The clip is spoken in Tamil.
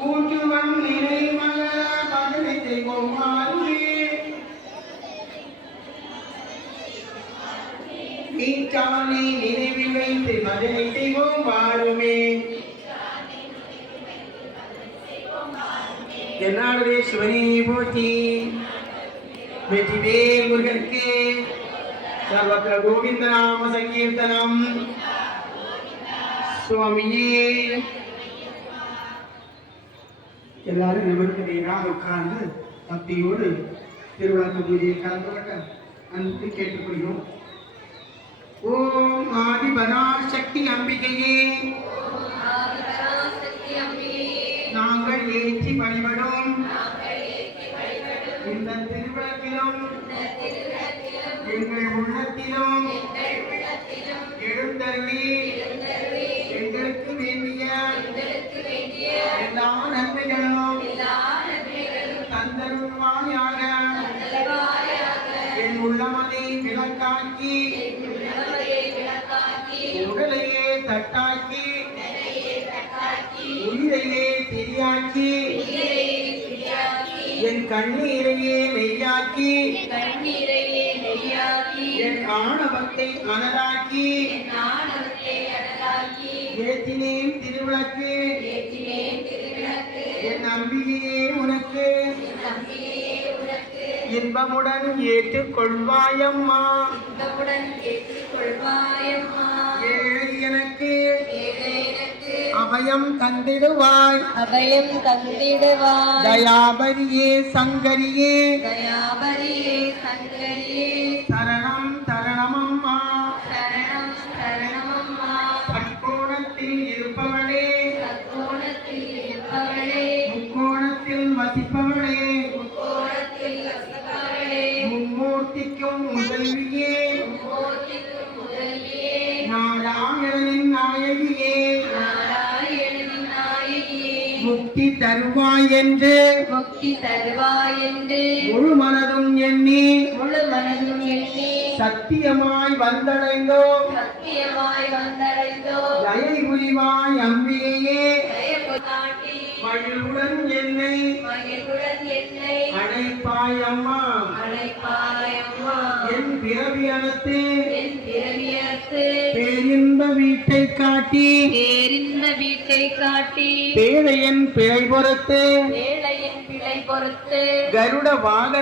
கூற்றுவன் நினைமல பகனை செய்வோம் நீச்சானை நினைவில் வைத்து பஜனை செய்வோம் வாருமே. என்னாடுதே சிவனே போற்றி. வெற்றிவேல் முருகனுக்கு சர்வத்திர கோவிந்த நாம சங்கீர்த்தனம். சுவாமியே எல்லாரும் நிமிர்ந்தீராக உட்கார்ந்து பக்தியோடு திருவிழாக்கு பூஜையை கலந்துவிட அன்பு கேட்டுக்கொள்கிறோம். ஓம் ஆதி பராசக்தி அம்பிகையே நாங்கள் ஏற்றி வழிபடும் இந்த திருவிழக்கிலும் எங்கள் உள்ளத்திலும் எழுந்தருளி எங்களுக்கு வேண்டிய எல்லா நன்மைகளும் தந்தருள்வாயாக. என் உள்ளமதை விளக்காக்கி உடலையே தட்டாக்கி உயிரையே திரியாக்கி என் கண்ணீரையே நெய்யாக்கி என் ஆணவத்தை அனலாக்கி ஏற்றினேன் திருவிளக்கு என் நம்பிக்கையே உனக்கு இன்பமுடன் ஏற்றுக்கொள்வாயம்மா. ஏழை எனக்கு அபயம் தந்திடுவாய் தயாபரியே சங்கரியே சரணம் சரணமம்மா. சட்கோணத்தில் இருப்பவளே முக்கோணத்தில் வசிப்பவளே மும்மூர்த்திக்கும் முதல்வியே நாராயணனின் நாயகியே முக்தி தருவாய் என்று முழு மனதும் எண்ணி சத்தியமாய் வந்தடைந்தோம். ஜெய புரிவாய் அம்பிகையே மகிழ்வுடன் என்னை அழைப்பாய் அம்மா. என் பிறவியனத்து பேரின்ப வீட்டை காட்டி பேழையன் பிழை பொறுத்து கருட வாக